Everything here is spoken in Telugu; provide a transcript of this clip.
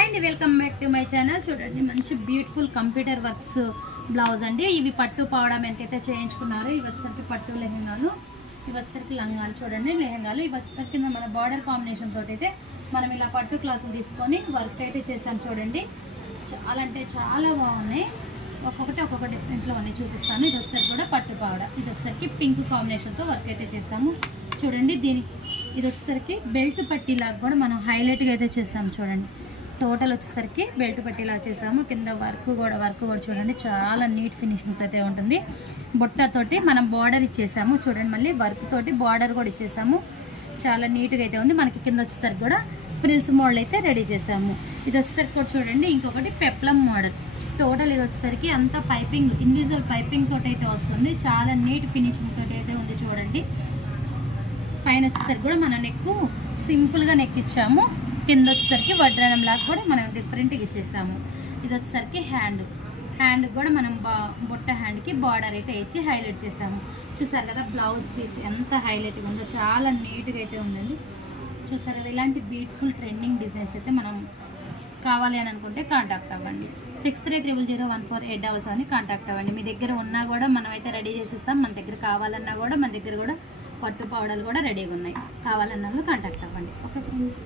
హాయ్ అండి, welcome back to my channel. చూడండి, మంచి బ్యూటిఫుల్ కంప్యూటర్ వర్క్స్ బ్లౌజ్ అండి. ఇవి పట్టు పావడం ఎంతైతే చేయించుకున్నారో ఇవి వచ్చేసరికి పట్టు లెహెంగాలు, ఇవి వచ్చేసరికి లంగాలు. చూడండి లెహెంగాలు ఇవి వచ్చేసరికి మన బార్డర్ కాంబినేషన్ తోటి అయితే మనం ఇలా పట్టు క్లాత్ తీసుకొని వర్క్ అయితే చేసాం. చూడండి చాలా అంటే చాలా బాగున్నాయి. ఒక్కొక్క డిఫరెంట్లో అన్నీ చూపిస్తాను. ఇది వచ్చేసరికి కూడా పట్టు పావడ, ఇది వచ్చేసరికి పింక్ కాంబినేషన్తో వర్క్ అయితే చేస్తాము. చూడండి ఇది వచ్చేసరికి బెల్ట్ పట్టీలాగా కూడా మనం హైలైట్గా అయితే చేసాము. చూడండి టోటల్ వచ్చేసరికి బెల్ట్ పట్టీలా చేసాము. కింద వర్క్ కూడా చూడండి చాలా నీట్ ఫినిషింగ్ అయితే ఉంటుంది. బుట్టతోటి మనం బార్డర్ ఇచ్చేసాము. చూడండి మళ్ళీ వర్క్ తోటి బార్డర్ కూడా ఇచ్చేసాము. చాలా నీట్గా అయితే ఉంది. మనకి కింద వచ్చేసరికి కూడా ప్రిన్స్ మోడల్ అయితే రెడీ చేసాము. ఇది వచ్చేసరికి కూడా చూడండి ఇంకొకటి పెప్లం మోడల్. టోటల్ ఇది వచ్చేసరికి అంతా పైపింగ్, ఇండివిజువల్ పైపింగ్ తోటి అయితే వస్తుంది. చాలా నీట్ ఫినిషింగ్ తోటి అయితే ఉంది. చూడండి పైన వచ్చేసరికి కూడా మన నెక్ సింపుల్గా నెక్ ఇచ్చాము. కింద వచ్చేసరికి వడ్రానం లాగా కూడా మనం డిఫరెంట్గా ఇచ్చేసాము. ఇది వచ్చేసరికి హ్యాండ్ కూడా మనం బుట్ట హ్యాండ్కి బార్డర్ అయితే ఇచ్చి హైలైట్ చేసాము. చూసారు కదా బ్లౌజ్ పీస్ ఎంత హైలైట్గా ఉందో, చాలా నీట్గా అయితే ఉందండి. చూసారు కదా, ఇలాంటి బ్యూటిఫుల్ ట్రెండింగ్ డిజైన్స్ అయితే మనం కావాలి అని అనుకుంటే కాంటాక్ట్ అవ్వండి. 63000148 కాంటాక్ట్ అవ్వండి. మీ దగ్గర ఉన్నా కూడా మనం అయితే రెడీ చేసిస్తాం. మన దగ్గర కావాలన్నా కూడా మన దగ్గర కూడా పట్టు పౌడర్లు కూడా రెడీగా ఉన్నాయి. కావాలన్నా కాంటాక్ట్ అవ్వండి. Okay friends.